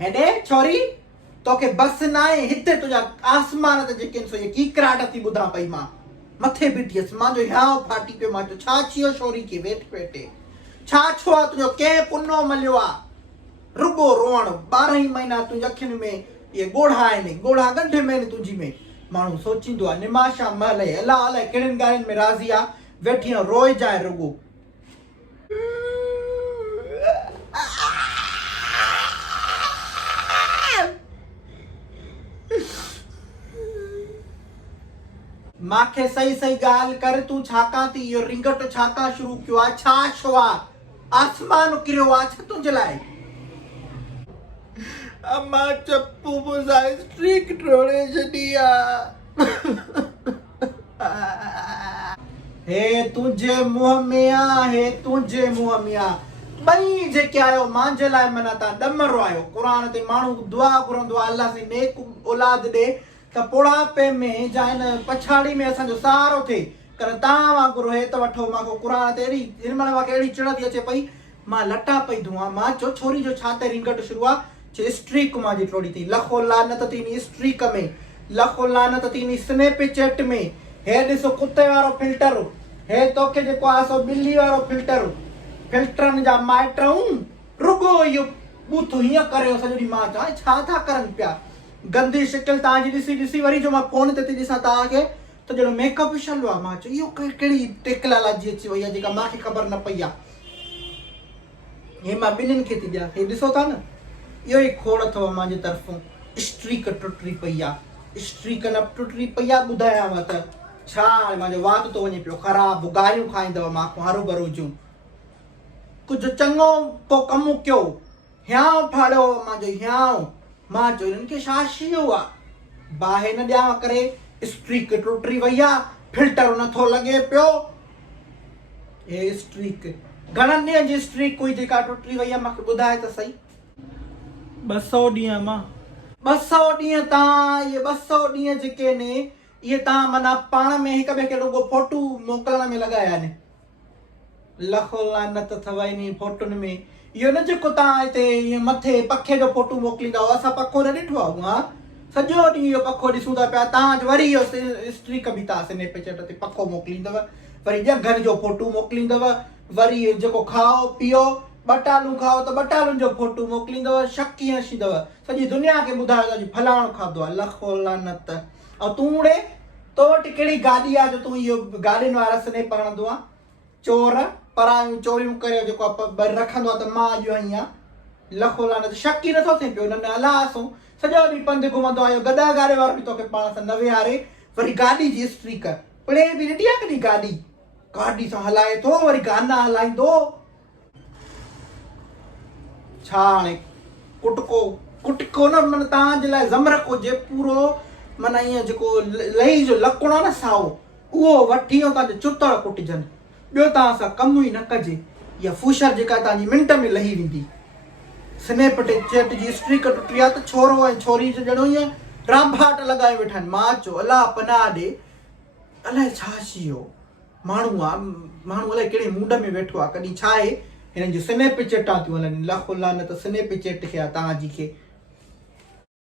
हेडे छोरी तोखे बस ना आहे हिते तुझा आसमान ते जेके सो ये कीकराट थी ॿुधां पई मां मथे बीठियसि मांजो हियाव फाटी पियो मां चयो छा थियो छोरी खे वेठ वेठे छा छो आहे तुंहिंजो कंहिं पुनो मलियो आहे रुगो रोअण 12 ई महीना तुंहिंजी अखियुनि में ये ॻोढ़ा आहिनि ॻोढ़ा गंढ में आहिनि तुंहिंजी में माण्हू सोचींदो आहे निमाशा महल अलाह अलाए कहिड़ियुनि ॻाल्हियुनि में राज़ी आहे वेठी रोए जाए रुगो मांखे सही सही ॻाल्हि कर तूं छाकां थी इहो रिंगट छाकां शुरू कयो आहे छा छो आहे आसमान किरियो आहे छा तुंहिंजे लाइ अम्मा चप्पू मुंहिंजा स्ट्रिक टोड़े छॾी आहे हे तुंहिंजे मुंहं में आहे हे तुंहिंजे मुंहं में आहे ॿई जेके आहियो मुंहिंजे लाइ माना तव्हां ॾमरो आहियो क़ुर ते माण्हू दुआ घुरंदो आहे अलाह से नेक औलाद ॾे त बुढ़ापे में जा हिन पछाड़ी में असांजो सहारो थिए कर तव्हां वांगुरु हे त वठो मां क़ुर ते अहिड़ी हिन महिल मूंखे अहिड़ी चिड़ थी अचे पई मां लटा पई धोआं मां चयो छोरी जो छा ते रिंगट शुरू आहे चए स्ट्रीक मुंहिंजी टोड़ी थी लखो लानत थी नी स्ट्रीक में लखो लानत थी नी स्नैपचैट में हे ॾिसो कुते वारो फिल्टर हे तोखे जेको आहे सो ॿिली वारो फिल्टरनि जा माइटूं रुगो इहो बूथ हीअं करे सॼो ॾींहुं मां चवां छा था करनि पिया गंदी शिकिल तव्हांजी ॾिसी ॾिसी वरी जो मां फोन ते थी ॾिसां तव्हांखे त जहिड़ो मेकअप छलो आहे मां चयो इहो कहिड़ी टेकलालाजी अची वई आहे जेका मूंखे ख़बर न पई आहे हे मां ॿिन्हिनि खे थी ॾियां हे ॾिसो था न इहो ई खोड़ अथव मुंहिंजे तरफ़ां स्ट्रीक टुटी पई आहे स्ट्रीक न टुटी पई आहे ॿुधायांव त छा मुंहिंजो वात थो वञे पियो ख़राबु गारियूं खाईंदव मां हरू भरू जूं कुझु चङो को कमु कयो हियाव फाड़ियो मुंहिंजो हियाव मां चयो हिननि खे छा थियो आहे बाहि न ॾियांव करे स्ट्रीक टुटी वई आहे फिल्टर नथो लॻे पियो हे स्ट्रीक घणनि ॾींहंनि जी स्ट्रीक हुई जेका टुटी वई आहे मूंखे ॿुधाए त सही 200 ॾींहं मां 200 ॾींहं तव्हां इहे 200 ॾींहं जेके आहिनि इहे तव्हां माना पाण में हिक ॿिए खे रुगो फोटू मोकिलण में लॻाया आहिनि लखो लानत अथव इन फोटुनि में इहो न जेको तव्हां हिते ईअं मथे पखे जो फोटू मोकिलींदा हुआ असां पखो न ॾिठो आहे हा सॼो ॾींहुं इहो पखो ॾिसूं था पिया तव्हां वरी इहो स्ट्रीक बि था स्नैपचैट ते पखो मोकिलींदव वरी ॼगनि जो फोटू मोकिलींदव वरी जेको खाओ पीओ बटालू खाओ त बटालुनि जो फोटू मोकिलींदव शक कीअं थींदव सॼी दुनिया खे ॿुधायो था फलाणो खाधो आहे लखो लानत ऐं तूं उड़े तो वटि कहिड़ी गाॾी आहे जो तूं इहो गाॾियुनि वारा स्नैप हणंदो आहे चोर परायूं चोरियूं करे जेको आहे रखंदो आहे त मां अॼु आई आहियां लखो लानत शक ई नथो थिए पियो न अलाह सॼो ॾींहुं पंधु घुमंदो आहियो गॾा गाॾे वारो बि तोखे पाण सां न विहारे वरी गाॾी जी स्ट्रीक पिड़े बि ॾिठी आहे कॾहिं गाॾी सां हलाए थो वरी गाना हलाईंदो छा हाणे कुटको न माना तव्हांजे लाइ ज़मरक हुजे पूरो माना ईअं जेको लही जो लकुणो आहे न साओ उहो वठी ऐं तव्हांजे चुतड़ कुटिजनि ॿियो तव्हां सां कमु ई न कजे इहा फूशर जेका तव्हांजी मिंट में लही वेंदी स्नैपचैट जी स्ट्रीक टुटी आहे त छोरो ऐं छोरी जो ॼणो ईअं रांभाट लॻाए वेठा आहिनि मां चयो अलाह पनाह ॾे अलाए छा थी वियो माण्हू अलाए कहिड़े मूड में वेठो आहे कॾहिं छा आहे हिननि जूं स्नैपचैटां थियूं हलनि लखो लानत स्नैपचैट खे आहे तव्हांजी खे